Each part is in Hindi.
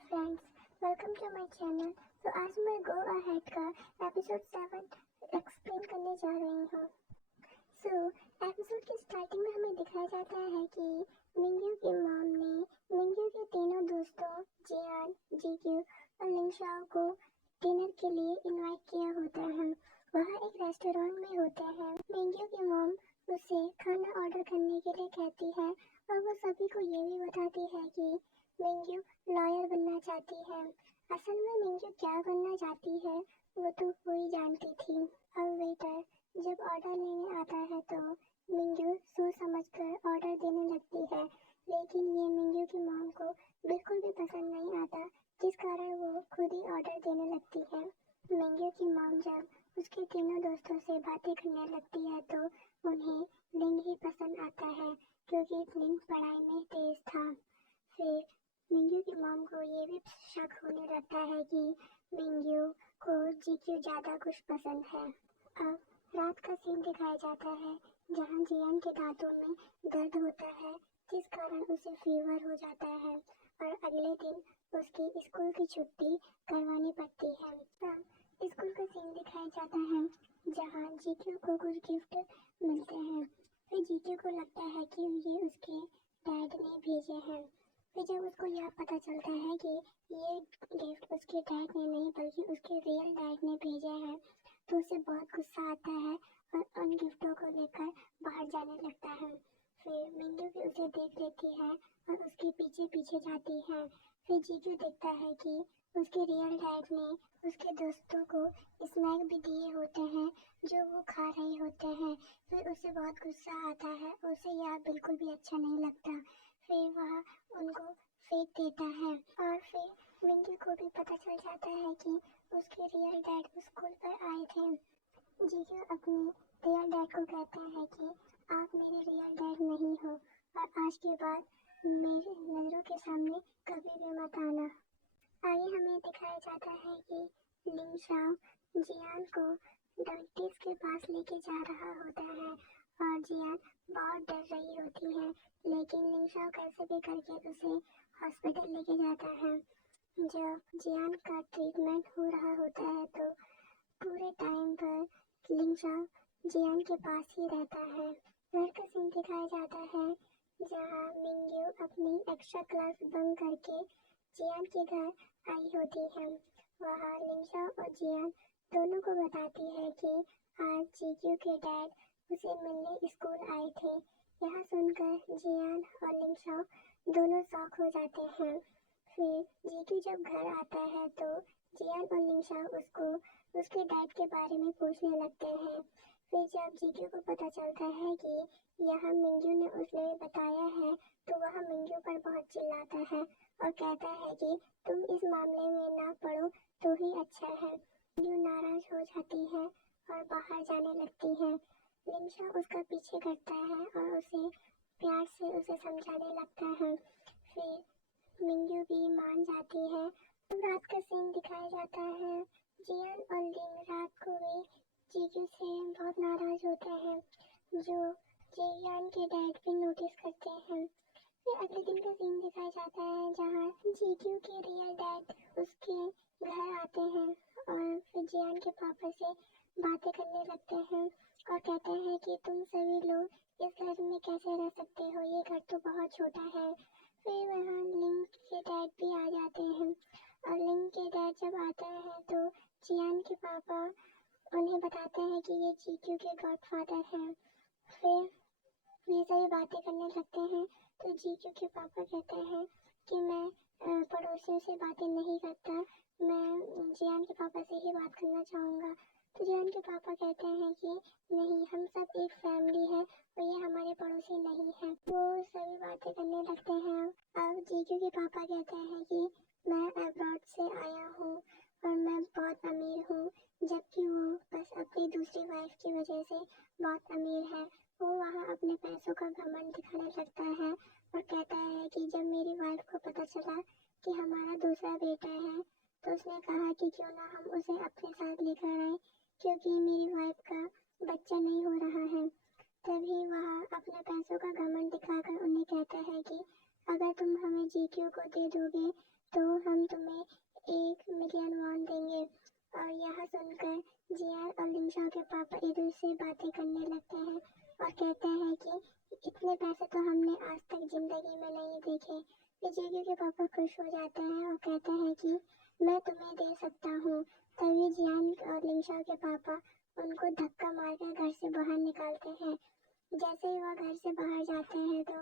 friends, welcome to my channel। तो आज मैं गो अहेड का एपिसोड 7 एक्सप्लेन करने जा रही हूँ। एपिसोड की स्टार्टिंग में हमें दिखाया जाता है कि मिंग्यू की मॉम ने मिंग्यू के तीनों दोस्तों जियान, जीक्यू और लिंगशाओ को डिनर के लिए इनवाइट किया होता है। वह एक रेस्टोरेंट में होते हैं। मिंग्यू की मॉम उसे खाना ऑर्डर करने के लिए कहती है और वो सभी को ये भी बताती है कि मिंग्यू लॉयर बनना चाहती है। असल में मिंग्यू क्या बनना चाहती है वो तो वही जानती थी। अब वेटर जब ऑर्डर लेने आता है तो मिंग्यू सोच समझकर ऑर्डर देने लगती है, लेकिन ये मिंग्यू की मॉम को बिल्कुल भी पसंद नहीं आता, जिस कारण वो खुद ही ऑर्डर देने लगती है। मिंग्यू की मॉम जब उसके तीनों दोस्तों से बातें करने लगती है तो उन्हें लिंग ही पसंद आता है, क्योंकि लिंग पढ़ाई में तेज था। फिर मिंग्यू की मॉम को ये भी शक होने लगता है कि मिंग्यू को जीक्यू ज़्यादा कुछ पसंद है। अब रात का सीन दिखाया जाता है जहाँ जियान के दांतों में दर्द होता है, जिस कारण उसे फीवर हो जाता है और अगले दिन उसकी स्कूल की छुट्टी करवानी पड़ती है। तब स्कूल का सीन दिखाया जाता है जहाँ जीक्यू को कुछ गिफ्ट मिलते हैं। फिर जीक्यू को लगता है कि ये उसके डैड ने भेजे हैं। फिर जब उसको यह पता चलता है कि ये गिफ्ट उसके डैड ने नहीं बल्कि उसके रियल डैड ने भेजा है तो उसे बहुत गुस्सा आता है और उन गिफ्टों को लेकर बाहर जाने लगता है। फिर मिंग्यू भी उसे देख लेती है और उसके पीछे पीछे जाती है। फिर जीक्यू देखता है कि उसके रियल डैड ने उसके दोस्तों को स्नैक भी दिए होते हैं जो वो खा रहे होते हैं। फिर उसे बहुत गुस्सा आता है और उसे यह बिल्कुल भी अच्छा नहीं लगता। फिर वह उनको फेंक देता है और फिर मिंग्यू को भी पता चल जाता है कि उसके रियल डैड स्कूल पर आए थे। जीक्यू अपने रियल डैड को कहता है कि आप मेरे रियल डैड नहीं हो और आज के बाद मेरी नज़रों के सामने कभी भी मत आना। आगे हमें दिखाया जाता है कि लिंगशाओ जियान को डेंटिस्ट के पास लेके जा रहा होता है और जियान बहुत डर रही होती है, लेकिन लिंगशाओ कैसे भी करके उसे हॉस्पिटल लेके जाता है। जब जियान का ट्रीटमेंट हो रहा होता है तो पूरे टाइम पर लिंगशाओ जियान के पास ही रहता है। घर का सीन दिखाया जाता है जहाँ मिंग्यू अपनी एक्स्ट्रा क्लास बंक करके जियान के घर आई होती है। वहाँ लिंगशाओ और जियान दोनों को बताती है कि आज जीक्यू के डैड उसे मिलने स्कूल आए थे। यह सुनकर जियान और लिंगशाओ दोनों शॉक हो जाते हैं। फिर जीक्यू जब घर आता है तो जियान और लिंगशाओ उसको उसके डैड के बारे में पूछने लगते हैं। फिर जब जीक्यू को पता चलता है कि यह मिंग्यू ने उसने बताया है तो वह मिंग्यू पर बहुत चिल्लाता है और कहता है कि तुम इस मामले में ना पड़ो तो ही अच्छा है। मिंग्यू नाराज हो जाती है और बाहर जाने लगती है। लिंगशाओ उसका पीछे करता है और उसे प्यार से उसे समझाने लगता है। फिर मिंग्यू भी मान जाती है। रात का सीन दिखाया जाता है। जियान और लिंग रात को भी जीक्यू से बहुत नाराज होते हैं, जो जियान के डैड भी नोटिस करते हैं। फिर अगले दिन का सीन दिखाया जाता है जहाँ जीक्यू के रियल डैड उसके घर आते हैं और फिर जियान के पापा से बातें करने लगते हैं और कहते हैं कि तुम सभी लोग इस घर में कैसे रह सकते हो, ये घर तो बहुत छोटा है। फिर वहाँ लिंग के डैड भी आ जाते हैं और लिंग के डैड जब आते हैं तो जियान के पापा उन्हें बताते हैं कि ये जीक्यू के गॉडफादर हैं। फिर ये सभी बातें करने लगते हैं तो जीक्यू के पापा कहते हैं कि मैं पड़ोसियों से बातें नहीं करता, मैं जियान के पापा से ही बात करना चाहूँगा। तो जियान के पापा कहते हैं कि नहीं, हम सब एक फैमिली है और ये हमारे पड़ोसी नहीं है। वो सभी बातें करने लगते हैं। अब जीक्यू के पापा कहते हैं कि मैं अब्रॉड से आया हूँ और मैं बहुत अमीर हूँ, जबकि वो बस अपनी दूसरी वाइफ की वजह से बहुत अमीर है। वो वहाँ अपने पैसों का घमंड दिखाने लगता है और कहता है कि जब मेरी वाइफ को पता चला कि हमारा दूसरा बेटा है तो उसने कहा कि क्यों ना हम उसे अपने साथ लेकर आए, क्योंकि मेरी वाइफ का बच्चा नहीं हो रहा है। तभी वह अपने पैसों का घमंड दिखाकर उन्हें कहता है कि अगर तुम हमें जीक्यू को दे दोगे तो हम से बातें करने लगते हैं और कहते हैं कि इतने पैसे तो हमने आज तक जिंदगी में नहीं देखे। फिर जीक्यू के पापा खुश हो जाते हैं और कहते हैं कि मैं तुम्हें दे सकता हूँ। तभी जियान और लिंगशाओ के पापा उनको धक्का मारकर घर से बाहर निकालते हैं। जैसे ही वह घर से बाहर जाते हैं तो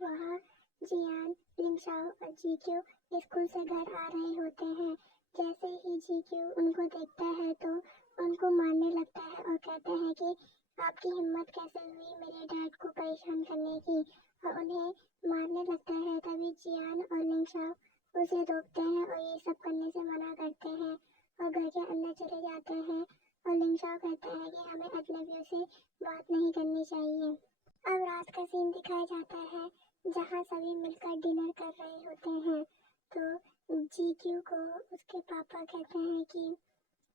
वहाँ जियान, लिंगशाओ और जीक्यू स्कूल से घर आ रहे होते हैं। जैसे ही जीक्यू उनको देखता है तो उनको मारने लगता है और कहता है कि आपकी हिम्मत कैसे हुई मेरे डैड को परेशान करने की, और उन्हें मारने लगता है। तभी जियान और लिंगशाओ उसे रोकते हैं और ये सब करने से मना करते हैं और घर के अंदर चले जाते हैं। और लिंगशाओ कहता है कि हमें अजनबियों से बात नहीं करनी चाहिए। अब रात का सीन दिखाया जाता है जहाँ सभी मिलकर डिनर कर रहे होते हैं। तो जीक्यू को उसके पापा कहते हैं कि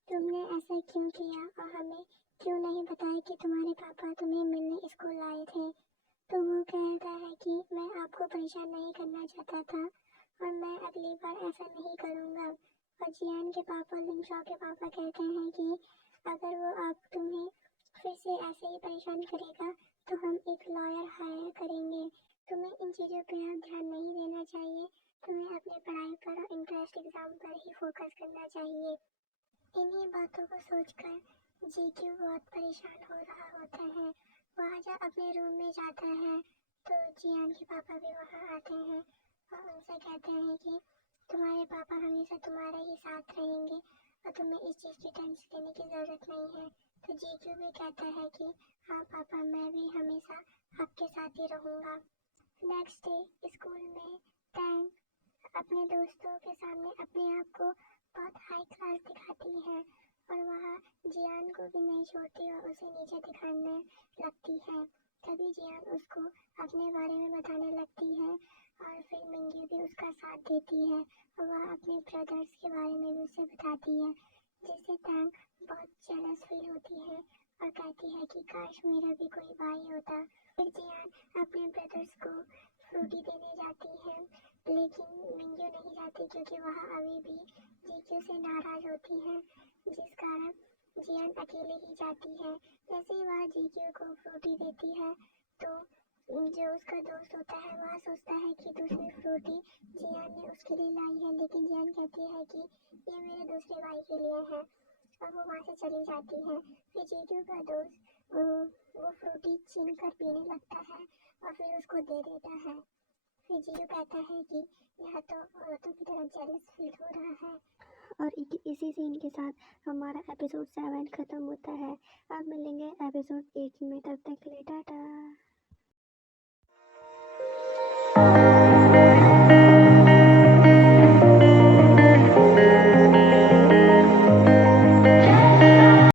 तुमने ऐसा क्यों किया और हमें क्यों नहीं बताया कि तुम्हारे पापा तुम्हें मिलने स्कूल आए थे। तो वो कहता है कि मैं आपको परेशान नहीं करना चाहता था और मैं अगली बार ऐसा नहीं करूँगा। और जियान के पापा लिंगशाओ के पापा कहते हैं कि अगर वो आप तुम्हें फिर से ऐसे ही परेशान करेगा तो हम एक लॉयर हायर करेंगे। तुम्हें इन चीज़ों पे ध्यान नहीं देना चाहिए, तुम्हें अपनी पढ़ाई पर और इंट्रेंस एग्ज़ाम पर ही फोकस करना चाहिए। इन्हीं बातों को सोचकर जीक्यू बहुत परेशान हो रहा होता है। वह जब अपने रूम में जाता है तो जियान के पापा भी वहाँ आते हैं और उनसे कहते हैं कि तुम्हारे पापा हमेशा तुम्हारे ही साथ रहेंगे और तुम्हें इस चीज़ की टेंशन लेने की ज़रूरत नहीं है। तो जीक्यू भी कहता है कि हाँ पापा, मैं भी हमेशा आपके साथ ही रहूँगा। नेक्स्ट डे स्कूल में टैंग अपने दोस्तों के सामने अपने आप को बहुत हाई क्लास दिखाती है और वहाँ जियान को भी नहीं छोड़ती और उसे नीचे दिखाने लगती है। तभी जियान उसको अपने बारे में बताने लगती है और फिर मिंगी भी उसका साथ देती है और वह अपने ब्रदर्स के बारे में भी उसे बताती है, जिससे टैंग बहुत जेलस फील होती है और कहती है कि काश मेरा भी कोई भाई होता। फिर जियान अपने ब्रदर्स को फ्रूटी देने जाती है, लेकिन मिंगी नहीं जाती क्योंकि वह अभी भी जीक्यू से नाराज होती है, जिस कारण जियान अकेले ही जाती है। जैसे ही वह जीक्यू को फ्रूटी देती है तो जो उसका दोस्त होता है वह सोचता है कि दूसरी फ्रूटी जियान ने उसके लिए लाई है, लेकिन जियान कहती है कि ये मेरे दूसरे भाई के लिए है और वो वहाँ से चली जाती है। फिर जीक्यू का दोस्त वो फ्रूटी छीन कर पीने लगता है और फिर उसको दे देता है। फिर जीक्यू कहता है कि यह तो औरतों की तरह जेलस फील हो रहा है। और इसी सीन के साथ हमारा एपिसोड 7 खत्म होता है। अब मिलेंगे एपिसोड 8 में, तब तक के लिए टाटा।